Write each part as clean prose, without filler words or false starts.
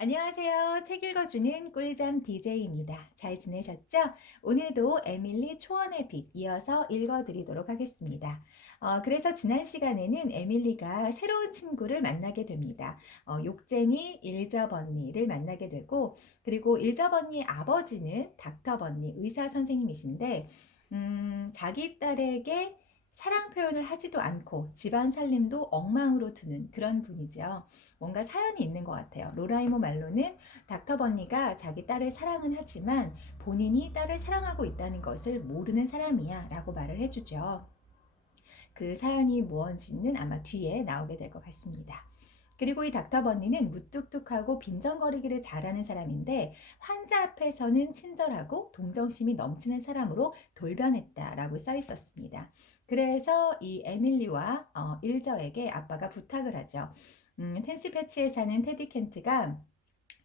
안녕하세요. 책 읽어주는 꿀잠 DJ입니다. 잘 지내셨죠? 오늘도 에밀리 초원의 빛 이어서 읽어드리도록 하겠습니다. 그래서 지난 시간에는 에밀리가 새로운 친구를 만나게 됩니다. 욕쟁이 일저 번니를 만나게 되고, 그리고 일저 번니의 아버지는 닥터 번니 의사 선생님이신데, 자기 딸에게 사랑 표현을 하지도 않고 집안 살림도 엉망으로 두는 그런 분이죠. 뭔가 사연이 있는 것 같아요. 로라이모 말로는 닥터 번니가 자기 딸을 사랑은 하지만 본인이 딸을 사랑하고 있다는 것을 모르는 사람이야 라고 말을 해주죠. 그 사연이 무엇인지는 아마 뒤에 나오게 될 것 같습니다. 그리고 이 닥터 번니는 무뚝뚝하고 빈정거리기를 잘하는 사람인데 환자 앞에서는 친절하고 동정심이 넘치는 사람으로 돌변했다라고 써 있었습니다. 그래서 이 에밀리와 일저에게 아빠가 부탁을 하죠. 텐시 패치에 사는 테디 켄트가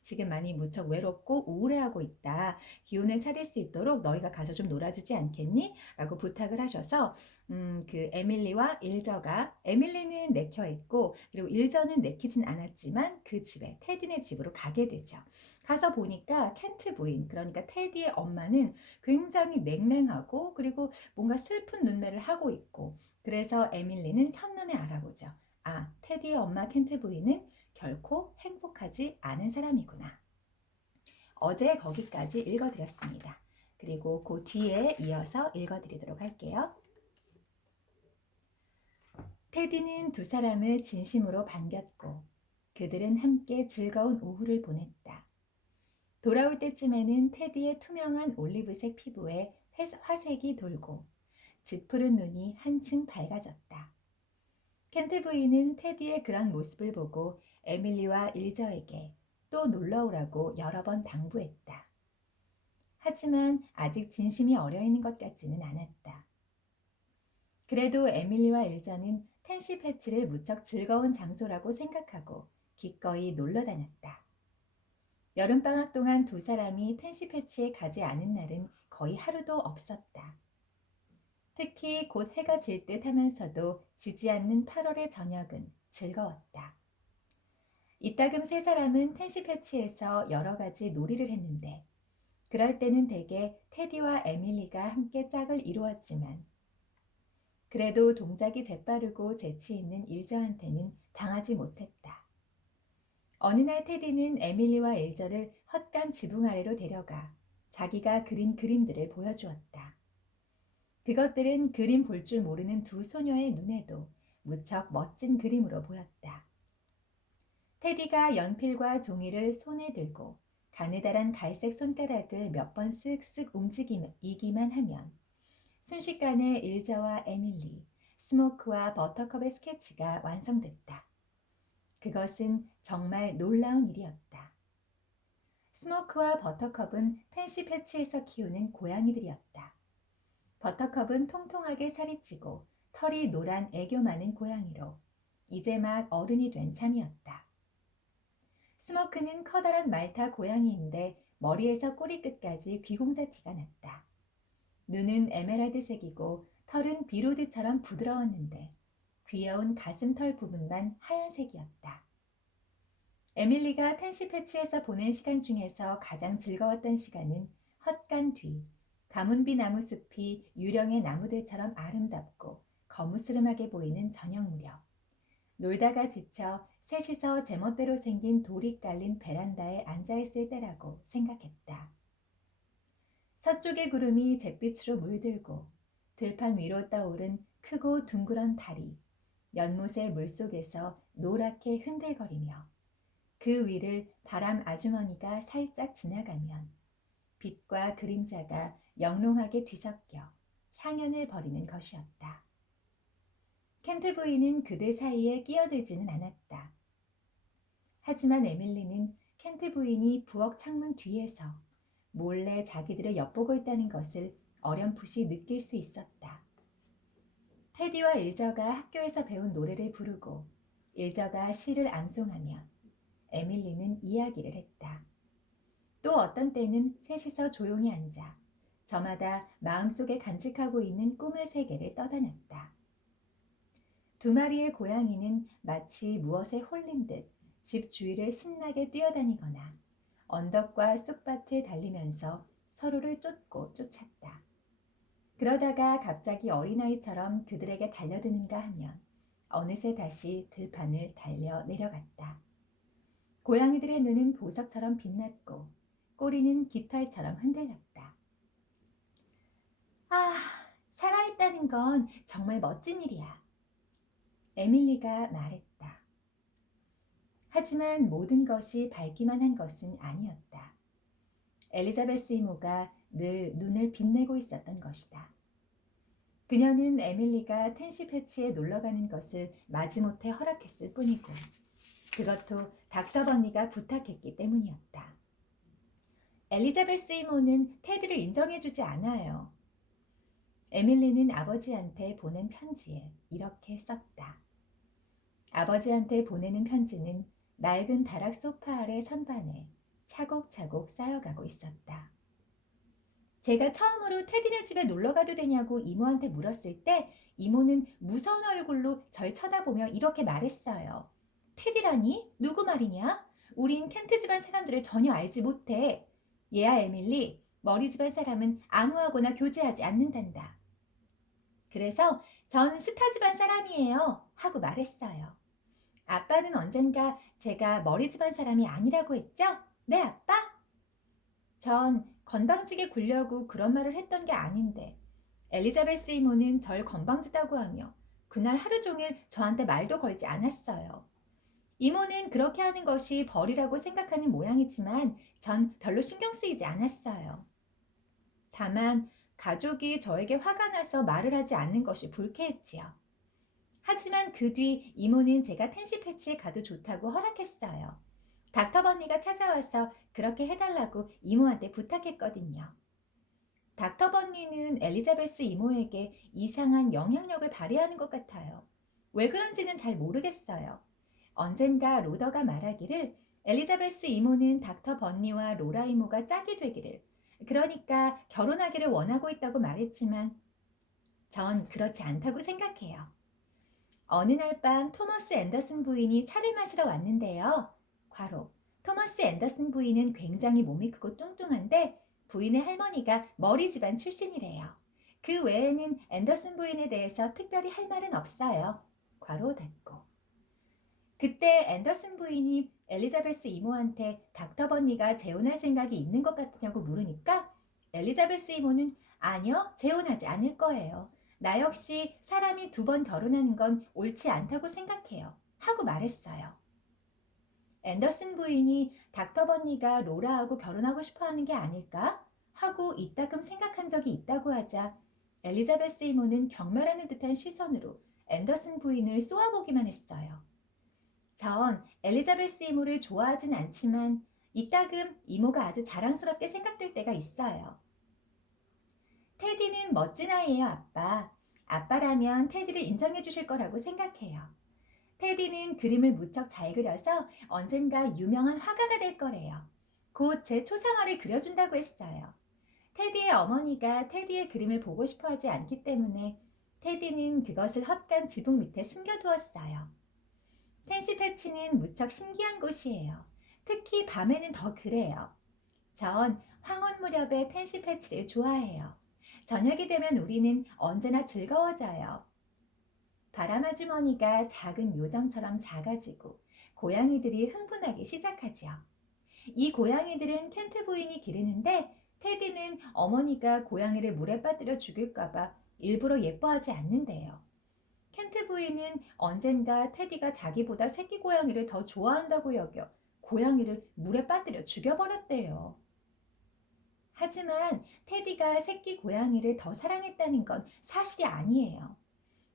지금 많이 무척 외롭고 우울해하고 있다. 기운을 차릴 수 있도록 너희가 가서 좀 놀아주지 않겠니? 라고 부탁을 하셔서 그 에밀리와 일저가 에밀리는 내켜 있고 그리고 일저는 내키진 않았지만 그 집에 테디네 집으로 가게 되죠. 가서 보니까 켄트 부인 그러니까 테디의 엄마는 굉장히 냉랭하고 그리고 뭔가 슬픈 눈매를 하고 있고 그래서 에밀리는 첫눈에 알아보죠. 아, 테디의 엄마 켄트 부인은 결코 행복하지 않은 사람이구나. 어제 거기까지 읽어드렸습니다. 그리고 그 뒤에 이어서 읽어드리도록 할게요. 테디는 두 사람을 진심으로 반겼고 그들은 함께 즐거운 오후를 보냈다. 돌아올 때쯤에는 테디의 투명한 올리브색 피부에 화색이 돌고 짙푸른 눈이 한층 밝아졌다. 켄트 부인은 테디의 그런 모습을 보고 에밀리와 일저에게 또 놀러오라고 여러 번 당부했다. 하지만 아직 진심이 어려있는 것 같지는 않았다. 그래도 에밀리와 일저는 텐시 패치를 무척 즐거운 장소라고 생각하고 기꺼이 놀러 다녔다. 여름방학 동안 두 사람이 텐시 패치에 가지 않은 날은 거의 하루도 없었다. 특히 곧 해가 질 듯 하면서도 지지 않는 8월의 저녁은 즐거웠다. 이따금 세 사람은 텐시 패치에서 여러 가지 놀이를 했는데 그럴 때는 대개 테디와 에밀리가 함께 짝을 이루었지만 그래도 동작이 재빠르고 재치 있는 일저한테는 당하지 못했다. 어느 날 테디는 에밀리와 일저를 헛간 지붕 아래로 데려가 자기가 그린 그림들을 보여주었다. 그것들은 그림 볼 줄 모르는 두 소녀의 눈에도 무척 멋진 그림으로 보였다. 테디가 연필과 종이를 손에 들고 가느다란 갈색 손가락을 몇 번 쓱쓱 움직이기만 하면 순식간에 일저와 에밀리, 스모크와 버터컵의 스케치가 완성됐다. 그것은 정말 놀라운 일이었다. 스모크와 버터컵은 텐시 패치에서 키우는 고양이들이었다. 버터컵은 통통하게 살이 찌고 털이 노란 애교 많은 고양이로 이제 막 어른이 된 참이었다. 스모크는 커다란 말타 고양이인데 머리에서 꼬리끝까지 귀공자 티가 났다. 눈은 에메랄드색이고 털은 비로드처럼 부드러웠는데 귀여운 가슴털 부분만 하얀색이었다. 에밀리가 텐시 패치에서 보낸 시간 중에서 가장 즐거웠던 시간은 헛간 뒤 가문비 나무 숲이 유령의 나무들처럼 아름답고 거무스름하게 보이는 저녁 무렵 놀다가 지쳐 셋이서 제멋대로 생긴 돌이 깔린 베란다에 앉아있을 때라고 생각했다. 서쪽의 구름이 잿빛으로 물들고 들판 위로 떠오른 크고 둥그런 다리, 연못의 물속에서 노랗게 흔들거리며 그 위를 바람 아주머니가 살짝 지나가면 빛과 그림자가 영롱하게 뒤섞여 향연을 벌이는 것이었다. 켄트 부인은 그들 사이에 끼어들지는 않았다. 하지만 에밀리는 켄트 부인이 부엌 창문 뒤에서 몰래 자기들을 엿보고 있다는 것을 어렴풋이 느낄 수 있었다. 테디와 일저가 학교에서 배운 노래를 부르고 일저가 시를 암송하면 에밀리는 이야기를 했다. 또 어떤 때는 셋이서 조용히 앉아 저마다 마음속에 간직하고 있는 꿈의 세계를 떠다녔다. 두 마리의 고양이는 마치 무엇에 홀린 듯 집 주위를 신나게 뛰어다니거나 언덕과 쑥밭을 달리면서 서로를 쫓고 쫓았다. 그러다가 갑자기 어린아이처럼 그들에게 달려드는가 하면 어느새 다시 들판을 달려 내려갔다. 고양이들의 눈은 보석처럼 빛났고 꼬리는 깃털처럼 흔들렸다. 아, 살아있다는 건 정말 멋진 일이야. 에밀리가 말했다. 하지만 모든 것이 밝기만 한 것은 아니었다. 엘리자베스 이모가 늘 눈을 빛내고 있었던 것이다. 그녀는 에밀리가 텐시 패치에 놀러가는 것을 마지못해 허락했을 뿐이고 그것도 닥터 버니가 부탁했기 때문이었다. 엘리자베스 이모는 테드를 인정해주지 않아요. 에밀리는 아버지한테 보낸 편지에 이렇게 썼다. 아버지한테 보내는 편지는 낡은 다락 소파 아래 선반에 차곡차곡 쌓여가고 있었다. 제가 처음으로 테디네 집에 놀러가도 되냐고 이모한테 물었을 때 이모는 무서운 얼굴로 절 쳐다보며 이렇게 말했어요. 테디라니? 누구 말이냐? 우린 켄트 집안 사람들을 전혀 알지 못해. 얘야 에밀리, 머리 집안 사람은 아무하고나 교제하지 않는단다. 그래서 전 스타 집안 사람이에요 하고 말했어요. 아빠는 언젠가 제가 머리 집안 사람이 아니라고 했죠? 네 아빠? 전 건방지게 굴려고 그런 말을 했던 게 아닌데 엘리자베스 이모는 절 건방지다고 하며 그날 하루 종일 저한테 말도 걸지 않았어요. 이모는 그렇게 하는 것이 벌이라고 생각하는 모양이지만 전 별로 신경 쓰이지 않았어요. 다만 가족이 저에게 화가 나서 말을 하지 않는 것이 불쾌했지요. 하지만 그 뒤 이모는 제가 텐시 패치에 가도 좋다고 허락했어요. 닥터 버니가 찾아와서 그렇게 해달라고 이모한테 부탁했거든요. 닥터 버니는 엘리자베스 이모에게 이상한 영향력을 발휘하는 것 같아요. 왜 그런지는 잘 모르겠어요. 언젠가 로더가 말하기를 엘리자베스 이모는 닥터 버니와 로라 이모가 짝이 되기를, 그러니까 결혼하기를 원하고 있다고 말했지만 전 그렇지 않다고 생각해요. 어느 날 밤 토머스 앤더슨 부인이 차를 마시러 왔는데요. 괄호, 토머스 앤더슨 부인은 굉장히 몸이 크고 뚱뚱한데 부인의 할머니가 머리 집안 출신이래요. 그 외에는 앤더슨 부인에 대해서 특별히 할 말은 없어요. 괄호 닫고. 그때 앤더슨 부인이 엘리자베스 이모한테 닥터 버니가 재혼할 생각이 있는 것 같으냐고 물으니까 엘리자베스 이모는 아니요, 재혼하지 않을 거예요. 나 역시 사람이 2번 결혼하는 건 옳지 않다고 생각해요. 하고 말했어요. 앤더슨 부인이 닥터 버니가 로라하고 결혼하고 싶어 하는 게 아닐까? 하고 이따금 생각한 적이 있다고 하자 엘리자베스 이모는 경멸하는 듯한 시선으로 앤더슨 부인을 쏘아보기만 했어요. 전 엘리자베스 이모를 좋아하진 않지만 이따금 이모가 아주 자랑스럽게 생각될 때가 있어요. 테디는 멋진 아이예요, 아빠. 아빠라면 테디를 인정해 주실 거라고 생각해요. 테디는 그림을 무척 잘 그려서 언젠가 유명한 화가가 될 거래요. 곧 제 초상화를 그려준다고 했어요. 테디의 어머니가 테디의 그림을 보고 싶어 하지 않기 때문에 테디는 그것을 헛간 지붕 밑에 숨겨두었어요. 텐시 패치는 무척 신기한 곳이에요. 특히 밤에는 더 그래요. 전 황혼 무렵의 텐시 패치를 좋아해요. 저녁이 되면 우리는 언제나 즐거워져요. 바람아주머니가 작은 요정처럼 작아지고 고양이들이 흥분하기 시작하지요. 이 고양이들은 켄트 부인이 기르는데 테디는 어머니가 고양이를 물에 빠뜨려 죽일까봐 일부러 예뻐하지 않는데요. 켄트 부인은 언젠가 테디가 자기보다 새끼 고양이를 더 좋아한다고 여겨 고양이를 물에 빠뜨려 죽여버렸대요. 하지만 테디가 새끼 고양이를 더 사랑했다는 건 사실이 아니에요.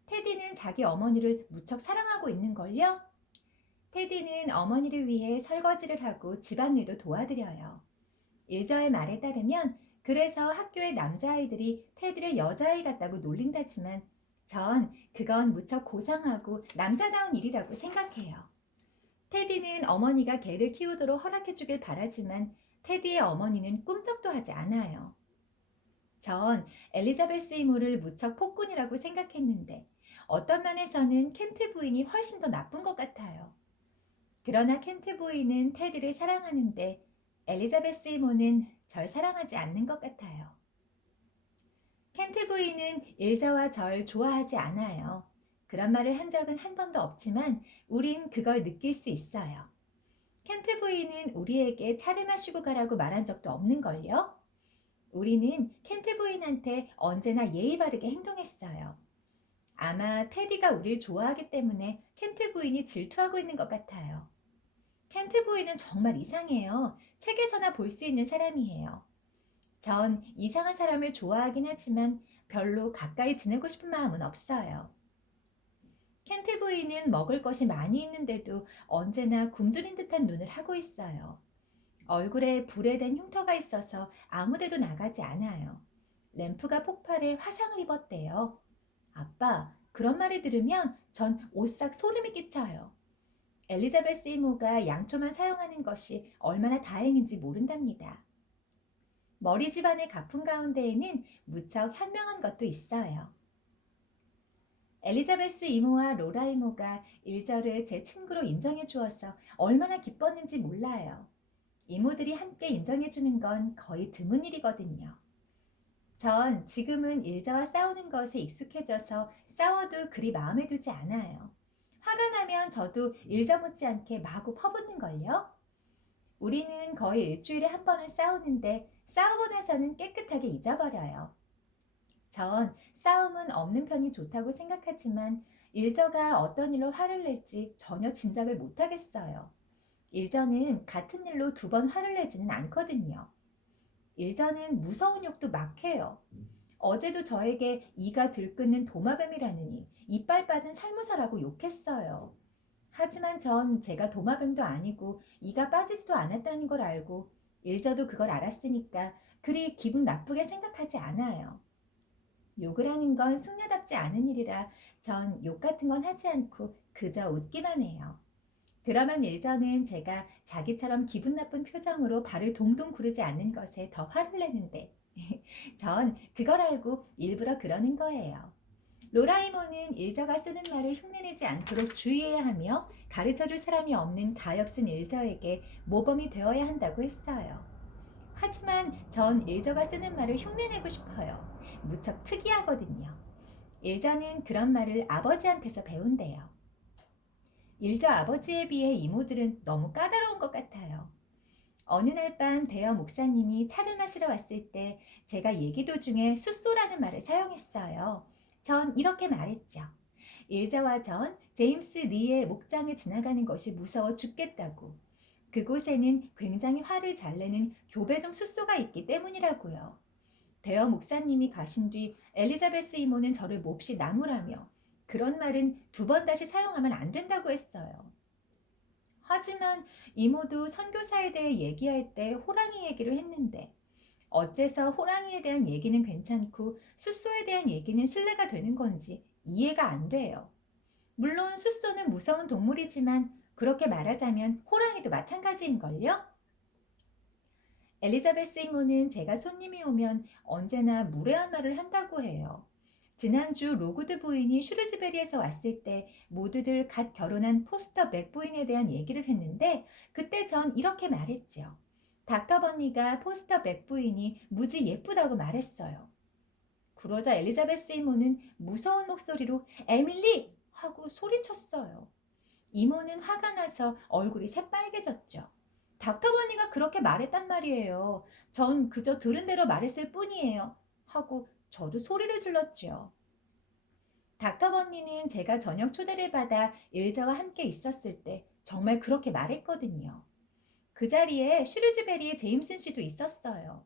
테디는 자기 어머니를 무척 사랑하고 있는걸요? 테디는 어머니를 위해 설거지를 하고 집안일도 도와드려요. 일저의 말에 따르면 그래서 학교의 남자아이들이 테디를 여자아이 같다고 놀린다지만 전 그건 무척 고상하고 남자다운 일이라고 생각해요. 테디는 어머니가 개를 키우도록 허락해주길 바라지만 테디의 어머니는 꿈쩍도 하지 않아요. 전 엘리자베스 이모를 무척 폭군이라고 생각했는데 어떤 면에서는 켄트 부인이 훨씬 더 나쁜 것 같아요. 그러나 켄트 부인은 테디를 사랑하는데 엘리자베스 이모는 절 사랑하지 않는 것 같아요. 켄트 부인은 일저와 절 좋아하지 않아요. 그런 말을 한 적은 한 번도 없지만 우린 그걸 느낄 수 있어요. 켄트 부인은 우리에게 차를 마시고 가라고 말한 적도 없는걸요? 우리는 켄트 부인한테 언제나 예의 바르게 행동했어요. 아마 테디가 우릴 좋아하기 때문에 켄트 부인이 질투하고 있는 것 같아요. 켄트 부인은 정말 이상해요. 책에서나 볼 수 있는 사람이에요. 전 이상한 사람을 좋아하긴 하지만 별로 가까이 지내고 싶은 마음은 없어요. 켄트 부인은 먹을 것이 많이 있는데도 언제나 굶주린 듯한 눈을 하고 있어요. 얼굴에 불에 댄 흉터가 있어서 아무데도 나가지 않아요. 램프가 폭발해 화상을 입었대요. 아빠, 그런 말을 들으면 전 오싹 소름이 끼쳐요. 엘리자베스 이모가 양초만 사용하는 것이 얼마나 다행인지 모른답니다. 머리 집안의 가풍 가운데에는 무척 현명한 것도 있어요. 엘리자베스 이모와 로라 이모가 일저를 제 친구로 인정해 주어서 얼마나 기뻤는지 몰라요. 이모들이 함께 인정해 주는 건 거의 드문 일이거든요. 전 지금은 일저와 싸우는 것에 익숙해져서 싸워도 그리 마음에 두지 않아요. 화가 나면 저도 일저 못지않게 마구 퍼붓는걸요. 우리는 거의 일주일에 한 번은 싸우는데 싸우고 나서는 깨끗하게 잊어버려요. 전 싸움은 없는 편이 좋다고 생각하지만 일저가 어떤 일로 화를 낼지 전혀 짐작을 못하겠어요. 일저는 같은 일로 2번 화를 내지는 않거든요. 일저는 무서운 욕도 막 해요. 어제도 저에게 이가 들끓는 도마뱀이라느니 이빨 빠진 살무사라고 욕했어요. 하지만 전 제가 도마뱀도 아니고 이가 빠지지도 않았다는 걸 알고 일저도 그걸 알았으니까 그리 기분 나쁘게 생각하지 않아요. 욕을 하는 건 숙녀답지 않은 일이라 전 욕 같은 건 하지 않고 그저 웃기만 해요. 그러면 일저는 제가 자기처럼 기분 나쁜 표정으로 발을 동동 구르지 않는 것에 더 화를 내는데 전 그걸 알고 일부러 그러는 거예요. 로라이모는 일저가 쓰는 말을 흉내내지 않도록 주의해야 하며 가르쳐줄 사람이 없는 가엾은 일저에게 모범이 되어야 한다고 했어요. 하지만 전 일저가 쓰는 말을 흉내내고 싶어요. 무척 특이하거든요. 일저는 그런 말을 아버지한테서 배운대요. 일저 아버지에 비해 이모들은 너무 까다로운 것 같아요. 어느 날 밤 대여 목사님이 차를 마시러 왔을 때 제가 얘기 도중에 숫소라는 말을 사용했어요. 전 이렇게 말했죠. 일저와 전 제임스 리의 목장을 지나가는 것이 무서워 죽겠다고. 그곳에는 굉장히 화를 잘 내는 교배종 숫소가 있기 때문이라고요. 대여 목사님이 가신 뒤 엘리자베스 이모는 저를 몹시 나무라며 그런 말은 2번 다시 사용하면 안 된다고 했어요. 하지만 이모도 선교사에 대해 얘기할 때 호랑이 얘기를 했는데 어째서 호랑이에 대한 얘기는 괜찮고 숫소에 대한 얘기는 신뢰가 되는 건지 이해가 안 돼요. 물론 숫소는 무서운 동물이지만 그렇게 말하자면 호랑이도 마찬가지인걸요? 엘리자베스 이모는 제가 손님이 오면 언제나 무례한 말을 한다고 해요. 지난주 로그드 부인이 슈르즈베리에서 왔을 때 모두들 갓 결혼한 포스터 맥 부인에 대한 얘기를 했는데 그때 전 이렇게 말했죠. 닥터 버니가 포스터 맥 부인이 무지 예쁘다고 말했어요. 그러자 엘리자베스 이모는 무서운 목소리로 에밀리! 하고 소리쳤어요. 이모는 화가 나서 얼굴이 새빨개졌죠. 닥터 버니가 그렇게 말했단 말이에요. 전 그저 들은 대로 말했을 뿐이에요. 하고 저도 소리를 질렀죠. 닥터 버니는 제가 저녁 초대를 받아 일저와 함께 있었을 때 정말 그렇게 말했거든요. 그 자리에 슈르즈베리의 제임슨 씨도 있었어요.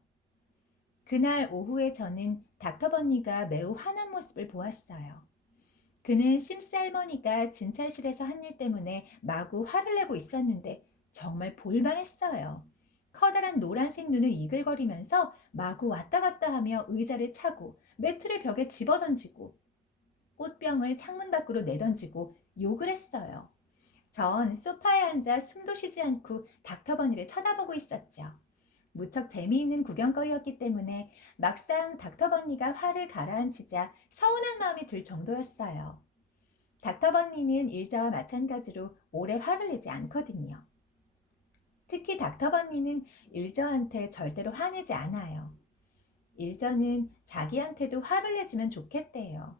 그날 오후에 저는 닥터 버니가 매우 화난 모습을 보았어요. 그는 심스 할머니가 진찰실에서 한 일 때문에 마구 화를 내고 있었는데 정말 볼만했어요. 커다란 노란색 눈을 이글거리면서 마구 왔다 갔다 하며 의자를 차고 매트를 벽에 집어던지고 꽃병을 창문 밖으로 내던지고 욕을 했어요. 전 소파에 앉아 숨도 쉬지 않고 닥터 버니를 쳐다보고 있었죠. 무척 재미있는 구경거리였기 때문에 막상 닥터 버니가 화를 가라앉히자 서운한 마음이 들 정도였어요. 닥터 버니는 일저와 마찬가지로 오래 화를 내지 않거든요. 특히 닥터버니는 일저한테 절대로 화내지 않아요. 일저는 자기한테도 화를 내주면 좋겠대요.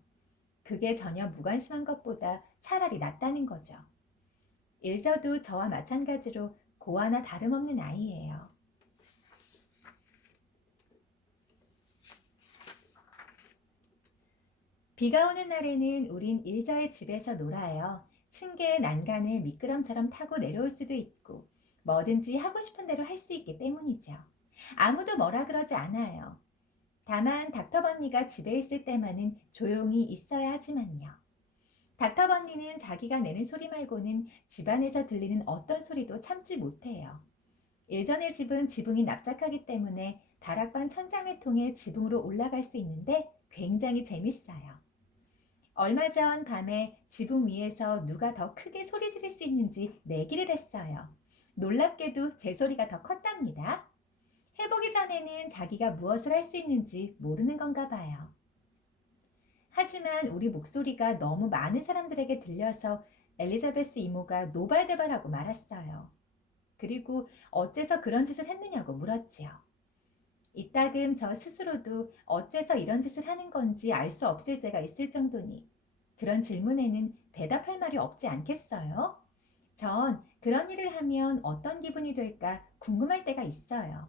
그게 전혀 무관심한 것보다 차라리 낫다는 거죠. 일저도 저와 마찬가지로 고아나 다름없는 아이예요. 비가 오는 날에는 우린 일저의 집에서 놀아요. 층계의 난간을 미끄럼처럼 타고 내려올 수도 있고 뭐든지 하고 싶은 대로 할 수 있기 때문이죠. 아무도 뭐라 그러지 않아요. 다만 닥터버니가 집에 있을 때만은 조용히 있어야 하지만요. 닥터버니는 자기가 내는 소리 말고는 집안에서 들리는 어떤 소리도 참지 못해요. 일전의 집은 지붕이 납작하기 때문에 다락방 천장을 통해 지붕으로 올라갈 수 있는데 굉장히 재밌어요. 얼마 전 밤에 지붕 위에서 누가 더 크게 소리 지를 수 있는지 내기를 했어요. 놀랍게도 제 소리가 더 컸답니다. 해보기 전에는 자기가 무엇을 할 수 있는지 모르는 건가 봐요. 하지만 우리 목소리가 너무 많은 사람들에게 들려서 엘리자베스 이모가 노발대발하고 말았어요. 그리고 어째서 그런 짓을 했느냐고 물었지요. 이따금 저 스스로도 어째서 이런 짓을 하는 건지 알 수 없을 때가 있을 정도니 그런 질문에는 대답할 말이 없지 않겠어요? 전 그런 일을 하면 어떤 기분이 될까 궁금할 때가 있어요.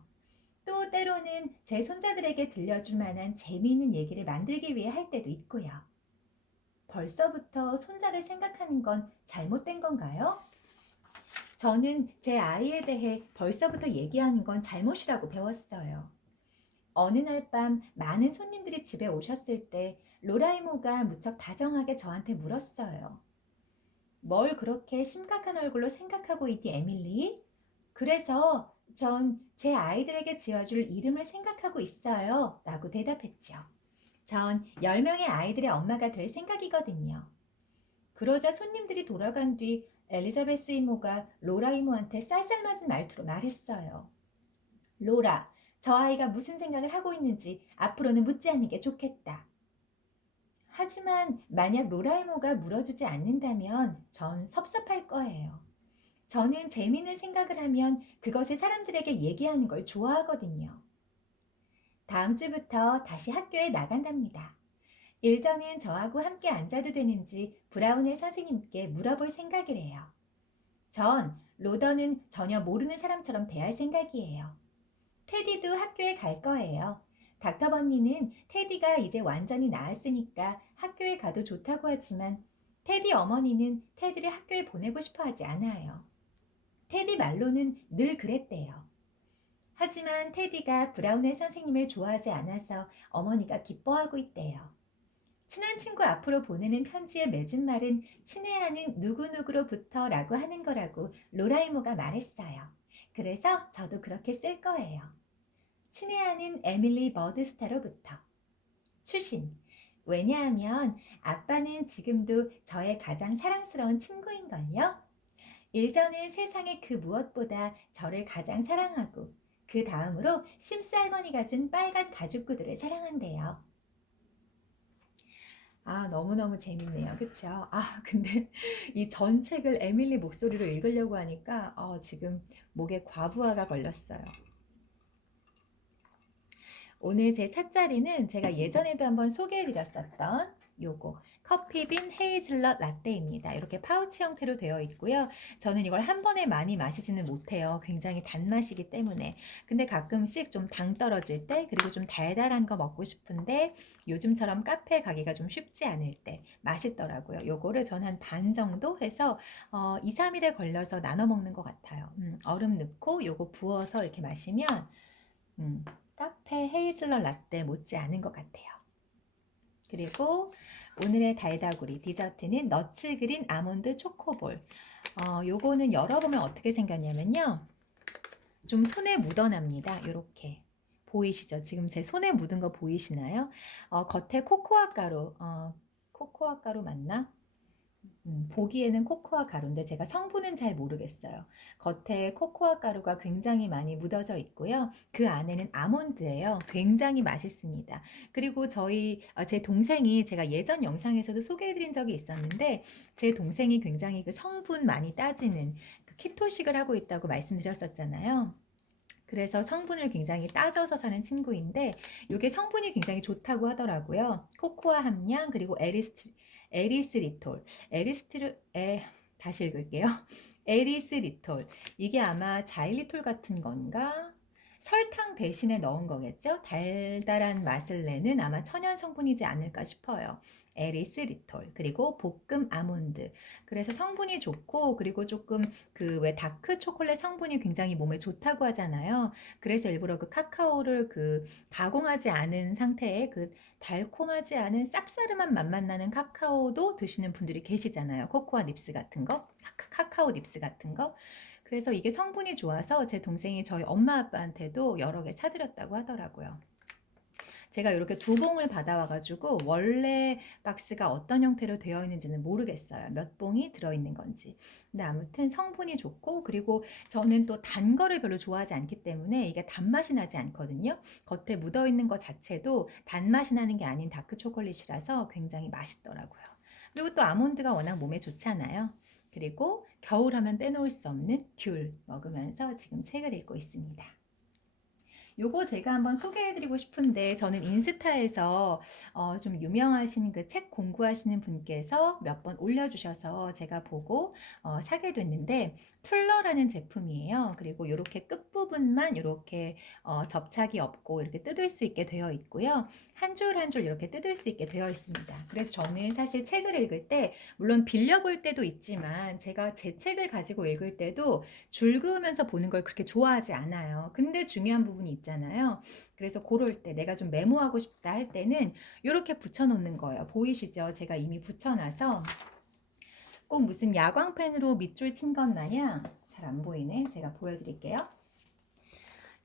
또 때로는 제 손자들에게 들려줄 만한 재미있는 얘기를 만들기 위해 할 때도 있고요. 벌써부터 손자를 생각하는 건 잘못된 건가요? 저는 제 아이에 대해 벌써부터 얘기하는 건 잘못이라고 배웠어요. 어느 날 밤 많은 손님들이 집에 오셨을 때 로라 이모가 무척 다정하게 저한테 물었어요. 뭘 그렇게 심각한 얼굴로 생각하고 있니, 에밀리? 그래서 전 제 아이들에게 지어줄 이름을 생각하고 있어요. 라고 대답했죠. 전 10명의 아이들의 엄마가 될 생각이거든요. 그러자 손님들이 돌아간 뒤 엘리자베스 이모가 로라 이모한테 쌀쌀맞은 말투로 말했어요. 로라, 저 아이가 무슨 생각을 하고 있는지 앞으로는 묻지 않는 게 좋겠다. 하지만 만약 로라 이모가 물어주지 않는다면 전 섭섭할 거예요. 저는 재미있는 생각을 하면 그것을 사람들에게 얘기하는 걸 좋아하거든요. 다음 주부터 다시 학교에 나간답니다. 일전은 저하고 함께 앉아도 되는지 브라운의 선생님께 물어볼 생각이래요. 전 로더는 전혀 모르는 사람처럼 대할 생각이에요. 테디도 학교에 갈 거예요. 닥터버니는 테디가 이제 완전히 나았으니까 학교에 가도 좋다고 하지만 테디 어머니는 테디를 학교에 보내고 싶어 하지 않아요. 테디 말로는 늘 그랬대요. 하지만 테디가 브라운의 선생님을 좋아하지 않아서 어머니가 기뻐하고 있대요. 친한 친구 앞으로 보내는 편지에 맺은 말은 친애하는 누구누구로부터 라고 하는 거라고 로라 이모가 말했어요. 그래서 저도 그렇게 쓸 거예요. 친애하는 에밀리 버드스타로부터. 추신. 왜냐하면 아빠는 지금도 저의 가장 사랑스러운 친구인걸요. 일전은 세상의 그 무엇보다 저를 가장 사랑하고 그 다음으로 심스 할머니가 준 빨간 가죽구두를 사랑한대요. 아, 너무너무 재밌네요. 그쵸? 아, 근데 이 전 책을 에밀리 목소리로 읽으려고 하니까 지금 목에 과부하가 걸렸어요. 오늘 제 찻자리는 제가 예전에도 한번 소개해드렸었던 요거 커피빈 헤이즐넛 라떼입니다. 이렇게 파우치 형태로 되어 있고요. 저는 이걸 한 번에 많이 마시지는 못해요. 굉장히 단맛이기 때문에. 근데 가끔씩 좀 당 떨어질 때 그리고 좀 달달한 거 먹고 싶은데 요즘처럼 카페 가기가 좀 쉽지 않을 때 맛있더라고요. 요거를 전 한 반 정도 해서 2, 3일에 걸려서 나눠 먹는 것 같아요. 얼음 넣고 요거 부어서 이렇게 마시면 카페 헤이즐넛 라떼 못지 않은 것 같아요. 그리고 오늘의 달다구리 디저트는 너츠 그린 아몬드 초코볼. 요거는 열어보면 어떻게 생겼냐면요. 좀 손에 묻어납니다. 이렇게. 보이시죠? 지금 제 손에 묻은 거 보이시나요? 겉에 코코아 가루, 코코아 가루 맞나? 보기에는 코코아 가루인데 제가 성분은 잘 모르겠어요. 겉에 코코아 가루가 굉장히 많이 묻어져 있고요. 그 안에는 아몬드예요. 굉장히 맛있습니다. 그리고 제 동생이 제가 예전 영상에서도 소개해드린 적이 있었는데 제 동생이 굉장히 그 성분 많이 따지는 그 키토식을 하고 있다고 말씀드렸었잖아요. 그래서 성분을 굉장히 따져서 사는 친구인데 이게 성분이 굉장히 좋다고 하더라고요. 코코아 함량 그리고 에리스리톨, 다시 읽을게요. 에리스리톨, 이게 아마 자일리톨 같은 건가? 설탕 대신에 넣은 거겠죠? 달달한 맛을 내는 아마 천연 성분이지 않을까 싶어요. 에리스리톨, 그리고 볶음 아몬드. 그래서 성분이 좋고, 그리고 조금 그 왜 다크 초콜릿 성분이 굉장히 몸에 좋다고 하잖아요. 그래서 일부러 그 카카오를 그 가공하지 않은 상태의 그 달콤하지 않은 쌉싸름한 맛만 나는 카카오도 드시는 분들이 계시잖아요. 코코아 닙스 같은 거, 카카오 닙스 같은 거. 그래서 이게 성분이 좋아서 제 동생이 저희 엄마 아빠한테도 여러 개 사드렸다고 하더라고요. 제가 이렇게 두 봉을 받아와가지고 원래 박스가 어떤 형태로 되어 있는지는 모르겠어요. 몇 봉이 들어있는 건지. 근데 아무튼 성분이 좋고, 그리고 저는 또 단 거를 별로 좋아하지 않기 때문에 이게 단맛이 나지 않거든요. 겉에 묻어있는 것 자체도 단맛이 나는 게 아닌 다크 초콜릿이라서 굉장히 맛있더라고요. 그리고 또 아몬드가 워낙 몸에 좋잖아요. 그리고 겨울 하면 빼놓을 수 없는 귤 먹으면서 지금 책을 읽고 있습니다. 요거 제가 한번 소개해드리고 싶은데, 저는 인스타에서 좀 유명하신 그 책 공부하시는 분께서 몇 번 올려주셔서 제가 보고 사게 됐는데, 툴러라는 제품이에요. 그리고 이렇게 끝부분만 이렇게 접착이 없고 이렇게 뜯을 수 있게 되어 있고요. 한 줄 한 줄 이렇게 뜯을 수 있게 되어 있습니다. 그래서 저는 사실 책을 읽을 때, 물론 빌려볼 때도 있지만 제가 제 책을 가지고 읽을 때도 줄 그으면서 보는 걸 그렇게 좋아하지 않아요. 근데 중요한 부분이 있잖아요. 그래서 그럴 때 내가 좀 메모하고 싶다 할 때는 이렇게 붙여놓는 거예요. 보이시죠? 제가 이미 붙여놔서 꼭 무슨 야광펜으로 밑줄 친 것 마냥, 잘 안 보이네. 제가 보여드릴게요.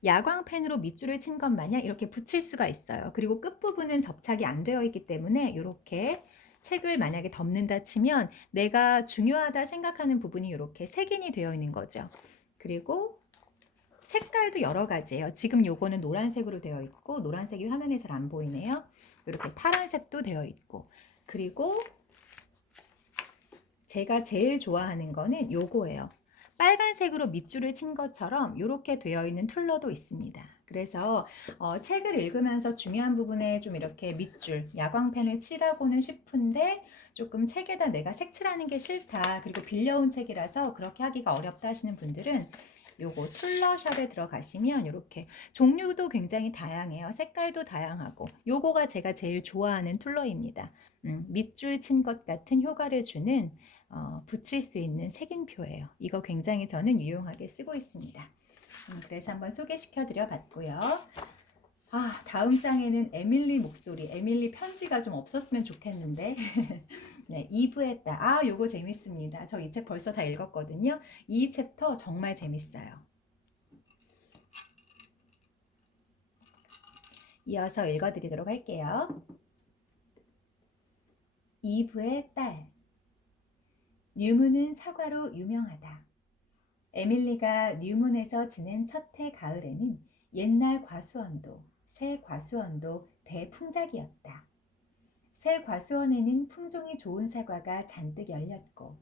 야광펜으로 밑줄을 친 것 마냥 이렇게 붙일 수가 있어요. 그리고 끝부분은 접착이 안 되어 있기 때문에 이렇게 책을 만약에 덮는다 치면 내가 중요하다 생각하는 부분이 이렇게 색인이 되어 있는 거죠. 그리고 색깔도 여러 가지예요. 지금 요거는 노란색으로 되어 있고, 노란색이 화면에 잘 안 보이네요. 이렇게 파란색도 되어 있고, 그리고 제가 제일 좋아하는 거는 요거예요. 빨간색으로 밑줄을 친 것처럼 이렇게 되어 있는 툴러도 있습니다. 그래서 책을 읽으면서 중요한 부분에 좀 이렇게 밑줄, 야광펜을 칠하고는 싶은데 조금 책에다 내가 색칠하는 게 싫다, 그리고 빌려온 책이라서 그렇게 하기가 어렵다 하시는 분들은 요거 툴러샵에 들어가시면 이렇게 종류도 굉장히 다양해요. 색깔도 다양하고, 요거가 제가 제일 좋아하는 툴러입니다. 밑줄 친 것 같은 효과를 주는 붙일 수 있는 색인표예요. 이거 굉장히 저는 유용하게 쓰고 있습니다. 그래서 한번 소개시켜 드려 봤고요. 다음 장에는 에밀리 목소리, 에밀리 편지가 좀 없었으면 좋겠는데 네, 2부의 딸. 요거 재밌습니다. 저 이 책 벌써 다 읽었거든요. 이 챕터 정말 재밌어요. 이어서 읽어드리도록 할게요. 2부의 딸. 뉴문은 사과로 유명하다. 에밀리가 뉴문에서 지낸 첫 해 가을에는 옛날 과수원도, 새 과수원도 대풍작이었다. 새 과수원에는 품종이 좋은 사과가 잔뜩 열렸고,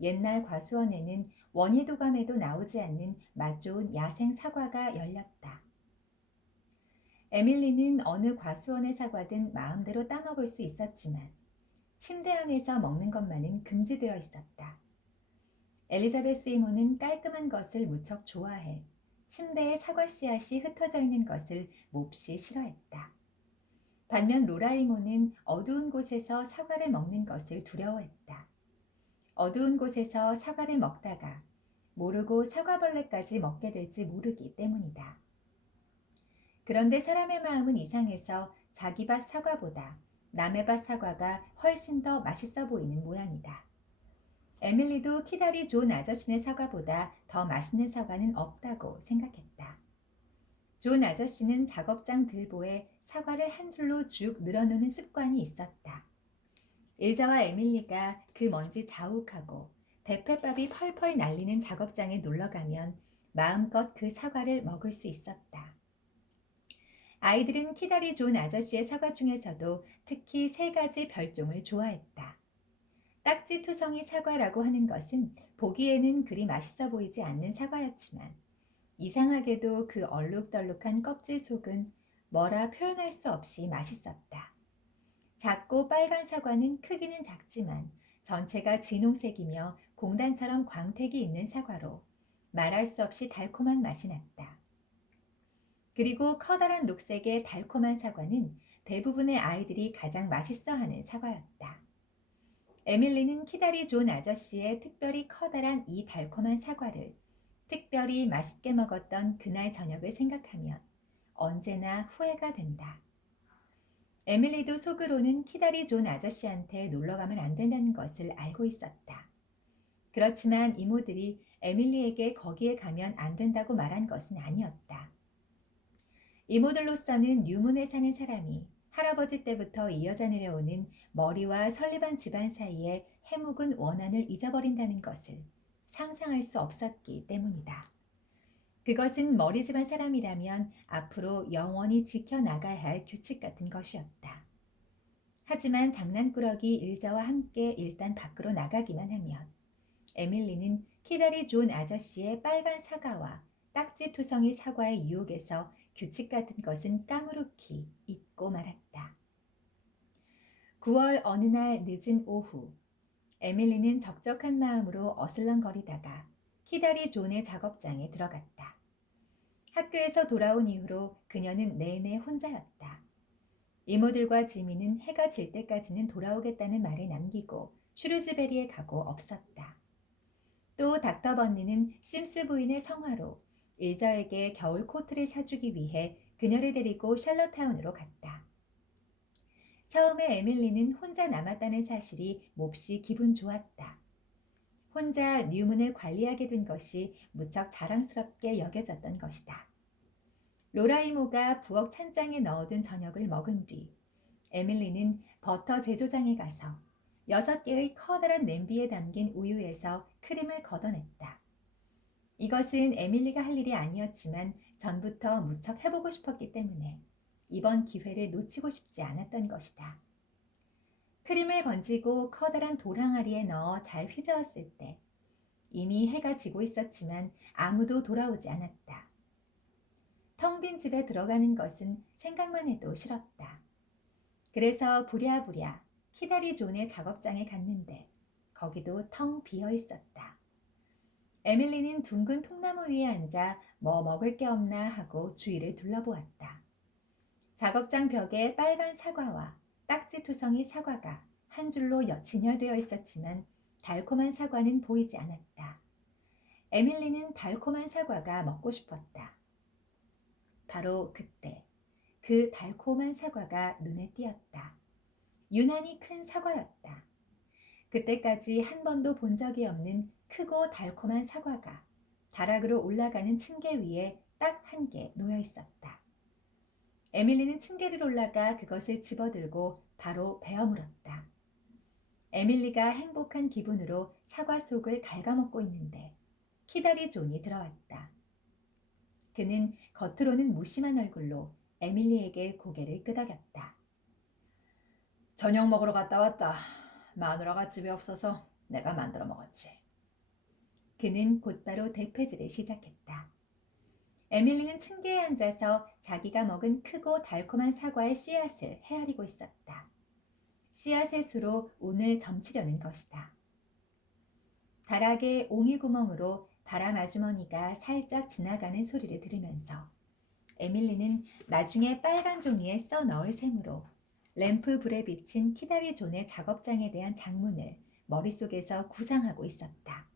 옛날 과수원에는 원예도감에도 나오지 않는 맛 좋은 야생 사과가 열렸다. 에밀리는 어느 과수원의 사과든 마음대로 따먹을 수 있었지만 침대안에서 먹는 것만은 금지되어 있었다. 엘리자베스 이모는 깔끔한 것을 무척 좋아해 침대에 사과 씨앗이 흩어져 있는 것을 몹시 싫어했다. 반면 로라 이모는 어두운 곳에서 사과를 먹는 것을 두려워했다. 어두운 곳에서 사과를 먹다가 모르고 사과벌레까지 먹게 될지 모르기 때문이다. 그런데 사람의 마음은 이상해서 자기 밭 사과보다 남의 밭 사과가 훨씬 더 맛있어 보이는 모양이다. 에밀리도 키다리 존 아저씨네 사과보다 더 맛있는 사과는 없다고 생각했다. 존 아저씨는 작업장 들보에 사과를 한 줄로 쭉 늘어놓는 습관이 있었다. 일자와 에밀리가 그 먼지 자욱하고 대패밥이 펄펄 날리는 작업장에 놀러가면 마음껏 그 사과를 먹을 수 있었다. 아이들은 키다리 존 아저씨의 사과 중에서도 특히 3가지 별종을 좋아했다. 딱지투성이 사과라고 하는 것은 보기에는 그리 맛있어 보이지 않는 사과였지만 이상하게도 그 얼룩덜룩한 껍질 속은 뭐라 표현할 수 없이 맛있었다. 작고 빨간 사과는 크기는 작지만 전체가 진홍색이며 공단처럼 광택이 있는 사과로 말할 수 없이 달콤한 맛이 났다. 그리고 커다란 녹색의 달콤한 사과는 대부분의 아이들이 가장 맛있어하는 사과였다. 에밀리는 키다리 존 아저씨의 특별히 커다란 이 달콤한 사과를 특별히 맛있게 먹었던 그날 저녁을 생각하면 언제나 후회가 된다. 에밀리도 속으로는 키다리 존 아저씨한테 놀러가면 안 된다는 것을 알고 있었다. 그렇지만 이모들이 에밀리에게 거기에 가면 안 된다고 말한 것은 아니었다. 이모들로서는 뉴문에 사는 사람이 할아버지 때부터 이어져 내려오는 머리와 설리반 집안 사이에 해묵은 원한을 잊어버린다는 것을 상상할 수 없었기 때문이다. 그것은 머리 집안 사람이라면 앞으로 영원히 지켜나가야 할 규칙 같은 것이었다. 하지만 장난꾸러기 일자와 함께 일단 밖으로 나가기만 하면 에밀리는 키다리 존 아저씨의 빨간 사과와 딱지투성이 사과의 유혹에서 규칙 같은 것은 까무룩히 잊고 말았다. 9월 어느 날 늦은 오후, 에밀리는 적적한 마음으로 어슬렁거리다가 키다리 존의 작업장에 들어갔다. 학교에서 돌아온 이후로 그녀는 내내 혼자였다. 이모들과 지미는 해가 질 때까지는 돌아오겠다는 말을 남기고 슈루즈베리에 가고 없었다. 또 닥터 번니는 심스 부인의 성화로 일저에게 겨울 코트를 사주기 위해 그녀를 데리고 샬럿타운으로 갔다. 처음에 에밀리는 혼자 남았다는 사실이 몹시 기분 좋았다. 혼자 뉴문을 관리하게 된 것이 무척 자랑스럽게 여겨졌던 것이다. 로라 이모가 부엌 찬장에 넣어둔 저녁을 먹은 뒤 에밀리는 버터 제조장에 가서 6개의 커다란 냄비에 담긴 우유에서 크림을 걷어냈다. 이것은 에밀리가 할 일이 아니었지만 전부터 무척 해보고 싶었기 때문에 이번 기회를 놓치고 싶지 않았던 것이다. 크림을 번지고 커다란 돌항아리에 넣어 잘 휘저었을 때 이미 해가 지고 있었지만 아무도 돌아오지 않았다. 텅 빈 집에 들어가는 것은 생각만 해도 싫었다. 그래서 부랴부랴 키다리 존의 작업장에 갔는데 거기도 텅 비어 있었다. 에밀리는 둥근 통나무 위에 앉아 뭐 먹을 게 없나 하고 주위를 둘러보았다. 작업장 벽에 빨간 사과와 딱지투성이 사과가 한 줄로 진열되어 있었지만 달콤한 사과는 보이지 않았다. 에밀리는 달콤한 사과가 먹고 싶었다. 바로 그때 그 달콤한 사과가 눈에 띄었다. 유난히 큰 사과였다. 그때까지 한 번도 본 적이 없는 크고 달콤한 사과가 다락으로 올라가는 층계 위에 딱 한 개 놓여 있었다. 에밀리는 층계를 올라가 그것을 집어들고 바로 베어 물었다. 에밀리가 행복한 기분으로 사과 속을 갉아먹고 있는데 키다리 존이 들어왔다. 그는 겉으로는 무심한 얼굴로 에밀리에게 고개를 끄덕였다. 저녁 먹으러 갔다 왔다. 마누라가 집에 없어서 내가 만들어 먹었지. 그는 곧바로 대패질을 시작했다. 에밀리는 층계에 앉아서 자기가 먹은 크고 달콤한 사과의 씨앗을 헤아리고 있었다. 씨앗의 수로 운을 점치려는 것이다. 다락의 옹이구멍으로 바람 아주머니가 살짝 지나가는 소리를 들으면서 에밀리는 나중에 빨간 종이에 써 넣을 셈으로 램프 불에 비친 키다리 존의 작업장에 대한 장문을 머릿속에서 구상하고 있었다.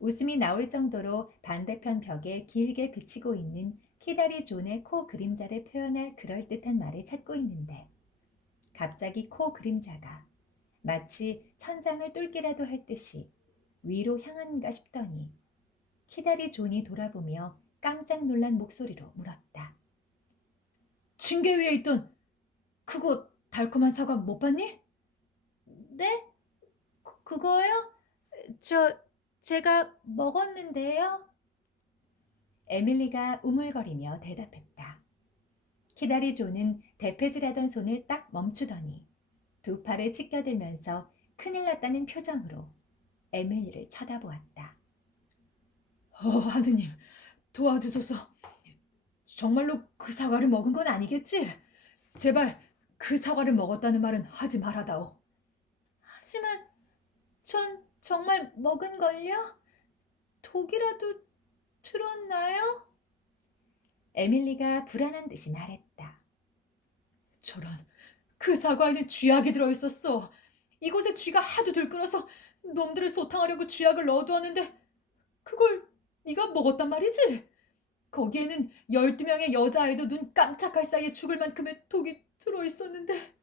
웃음이 나올 정도로 반대편 벽에 길게 비치고 있는 키다리 존의 코 그림자를 표현할 그럴듯한 말을 찾고 있는데 갑자기 코 그림자가 마치 천장을 뚫기라도 할 듯이 위로 향한가 싶더니 키다리 존이 돌아보며 깜짝 놀란 목소리로 물었다. 층계 위에 있던 크고 달콤한 사과 못 봤니? 네? 그거요? 제가 먹었는데요. 에밀리가 우물거리며 대답했다. 키다리 존은 대패질하던 손을 딱 멈추더니 두 팔을 치켜들면서 큰일 났다는 표정으로 에밀리를 쳐다보았다. 하느님, 도와주소서. 정말로 그 사과를 먹은 건 아니겠지? 제발 그 사과를 먹었다는 말은 하지 말아다오. 하지만 전 정말 먹은걸요? 독이라도 들었나요? 에밀리가 불안한 듯이 말했다. 저런, 그 사과에는 쥐약이 들어있었어. 이곳에 쥐가 하도 들끓어서 놈들을 소탕하려고 쥐약을 넣어두었는데 그걸 네가 먹었단 말이지? 거기에는 12명의 여자아이도 눈 깜짝할 사이에 죽을 만큼의 독이 들어있었는데.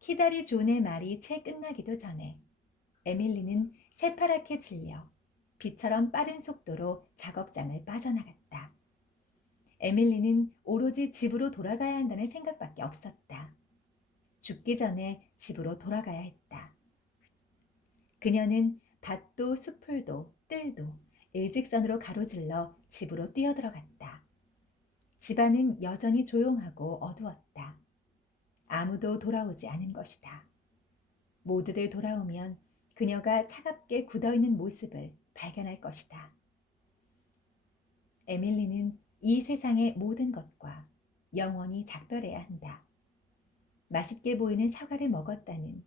키다리 존의 말이 채 끝나기도 전에 에밀리는 새파랗게 질려 비처럼 빠른 속도로 작업장을 빠져나갔다. 에밀리는 오로지 집으로 돌아가야 한다는 생각밖에 없었다. 죽기 전에 집으로 돌아가야 했다. 그녀는 밭도 수풀도 뜰도 일직선으로 가로질러 집으로 뛰어들어갔다. 집안은 여전히 조용하고 어두웠다. 아무도 돌아오지 않은 것이다. 모두들 돌아오면 그녀가 차갑게 굳어있는 모습을 발견할 것이다. 에밀리는 이 세상의 모든 것과 영원히 작별해야 한다. 맛있게 보이는 사과를 먹었다는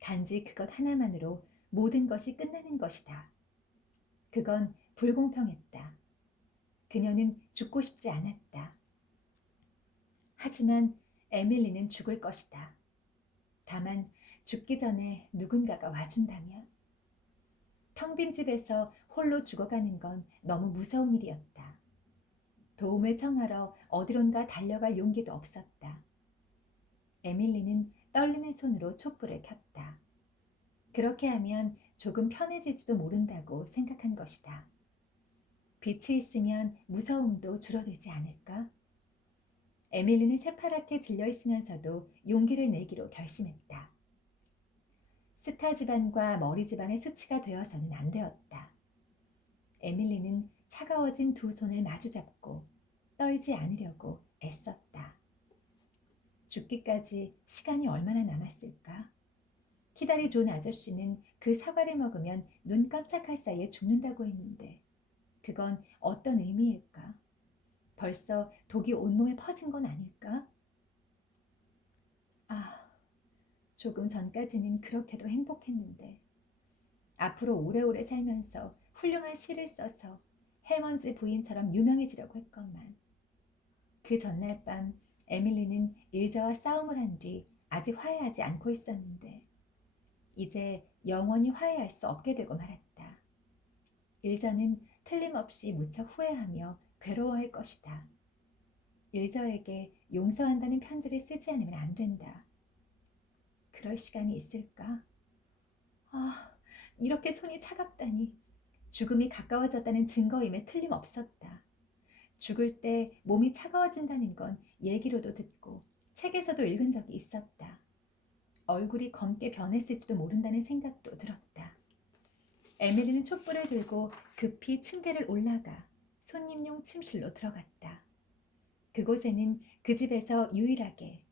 단지 그것 하나만으로 모든 것이 끝나는 것이다. 그건 불공평했다. 그녀는 죽고 싶지 않았다. 하지만 에밀리는 죽을 것이다. 다만 죽기 전에 누군가가 와준다면. 텅 빈 집에서 홀로 죽어가는 건 너무 무서운 일이었다. 도움을 청하러 어디론가 달려갈 용기도 없었다. 에밀리는 떨리는 손으로 촛불을 켰다. 그렇게 하면 조금 편해질지도 모른다고 생각한 것이다. 빛이 있으면 무서움도 줄어들지 않을까? 에밀리는 새파랗게 질려 있으면서도 용기를 내기로 결심했다. 스타 집안과 머리 집안의 수치가 되어서는 안 되었다. 에밀리는 차가워진 두 손을 마주잡고 떨지 않으려고 애썼다. 죽기까지 시간이 얼마나 남았을까? 키다리 존 아저씨는 그 사과를 먹으면 눈 깜짝할 사이에 죽는다고 했는데 그건 어떤 의미일까? 벌써 독이 온몸에 퍼진 건 아닐까? 아, 조금 전까지는 그렇게도 행복했는데 앞으로 오래오래 살면서 훌륭한 시를 써서 해먼즈 부인처럼 유명해지려고 했건만 그 전날 밤 에밀리는 일저와 싸움을 한 뒤 아직 화해하지 않고 있었는데 이제 영원히 화해할 수 없게 되고 말았다. 일저는 틀림없이 무척 후회하며 괴로워할 것이다. 일저에게 용서한다는 편지를 쓰지 않으면 안 된다. 그럴 시간이 있을까? 아, 이렇게 손이 차갑다니. 죽음이 가까워졌다는 증거임에 틀림없었다. 죽을 때 몸이 차가워진다는 건 얘기로도 듣고 책에서도 읽은 적이 있었다. 얼굴이 검게 변했을지도 모른다는 생각도 들었다. 에밀리는 촛불을 들고 급히 층계를 올라가 손님용 침실로 들어갔다. 그곳에는 그 집에서 유일하게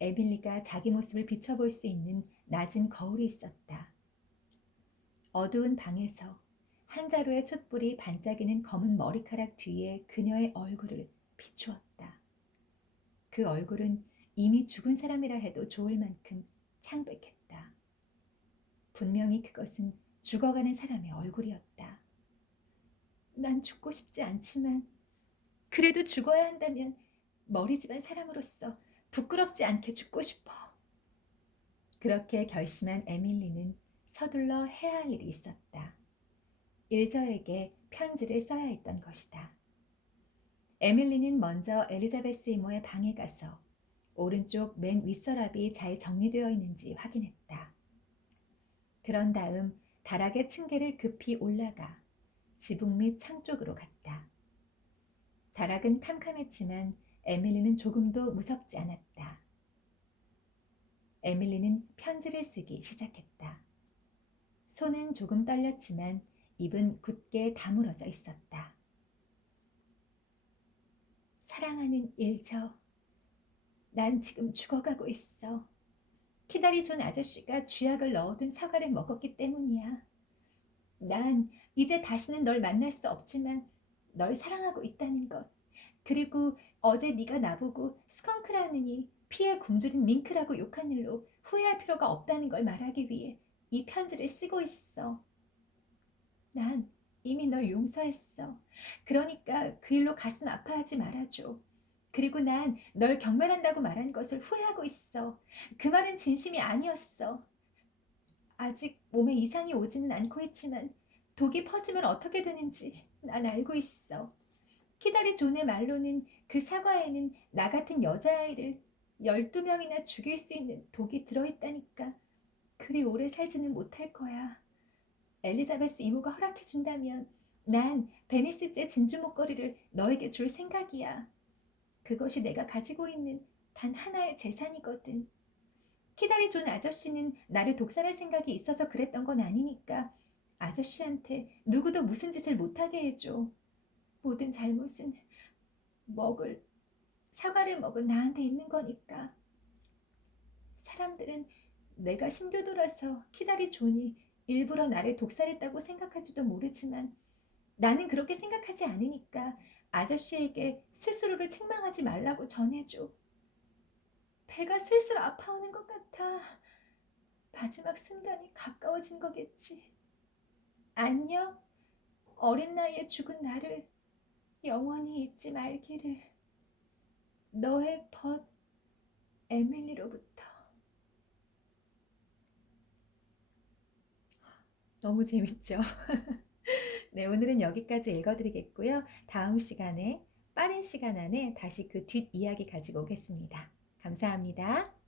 에밀리가 자기 모습을 비춰볼 수 있는 낮은 거울이 있었다. 어두운 방에서 한 자루의 촛불이 반짝이는 검은 머리카락 뒤에 그녀의 얼굴을 비추었다. 그 얼굴은 이미 죽은 사람이라 해도 좋을 만큼 창백했다. 분명히 그것은 죽어가는 사람의 얼굴이었다. 난 죽고 싶지 않지만 그래도 죽어야 한다면 머리 집안 사람으로서 부끄럽지 않게 죽고 싶어. 그렇게 결심한 에밀리는 서둘러 해야 할 일이 있었다. 일저에게 편지를 써야 했던 것이다. 에밀리는 먼저 엘리자베스 이모의 방에 가서 오른쪽 맨 윗서랍이 잘 정리되어 있는지 확인했다. 그런 다음 다락의 층계를 급히 올라가 지붕 및 창 쪽으로 갔다. 다락은 캄캄했지만 에밀리는 조금도 무섭지 않았다. 에밀리는 편지를 쓰기 시작했다. 손은 조금 떨렸지만 입은 굳게 다물어져 있었다. 사랑하는 일저, 난 지금 죽어가고 있어. 키다리 존 아저씨가 쥐약을 넣어둔 사과를 먹었기 때문이야. 난 이제 다시는 널 만날 수 없지만 널 사랑하고 있다는 것. 그리고 어제 네가 나보고 스컹크라느니 피에 굶주린 밍크라고 욕한 일로 후회할 필요가 없다는 걸 말하기 위해 이 편지를 쓰고 있어. 난 이미 널 용서했어. 그러니까 그 일로 가슴 아파하지 말아줘. 그리고 난 널 경멸한다고 말한 것을 후회하고 있어. 그 말은 진심이 아니었어. 아직 몸에 이상이 오지는 않고 있지만 독이 퍼지면 어떻게 되는지 난 알고 있어. 키다리 존의 말로는 그 사과에는 나 같은 여자아이를 12명이나 죽일 수 있는 독이 들어있다니까. 그리 오래 살지는 못할 거야. 엘리자베스 이모가 허락해준다면 난 베니스제 진주 목걸이를 너에게 줄 생각이야. 그것이 내가 가지고 있는 단 하나의 재산이거든. 키다리 존 아저씨는 나를 독살할 생각이 있어서 그랬던 건 아니니까 아저씨한테 누구도 무슨 짓을 못하게 해줘. 모든 잘못은 사과를 먹은 나한테 있는 거니까. 사람들은 내가 신교도라서 키다리 존이 일부러 나를 독살했다고 생각할지도 모르지만 나는 그렇게 생각하지 않으니까 아저씨에게 스스로를 책망하지 말라고 전해줘. 배가 슬슬 아파오는 것 같아. 마지막 순간이 가까워진 거겠지. 안녕. 어린 나이에 죽은 나를 영원히 잊지 말기를. 너의 벗 에밀리로부터. 너무 재밌죠? 네, 오늘은 여기까지 읽어드리겠고요. 다음 시간에 빠른 시간 안에 다시 그 뒷이야기 가지고 오겠습니다. 감사합니다.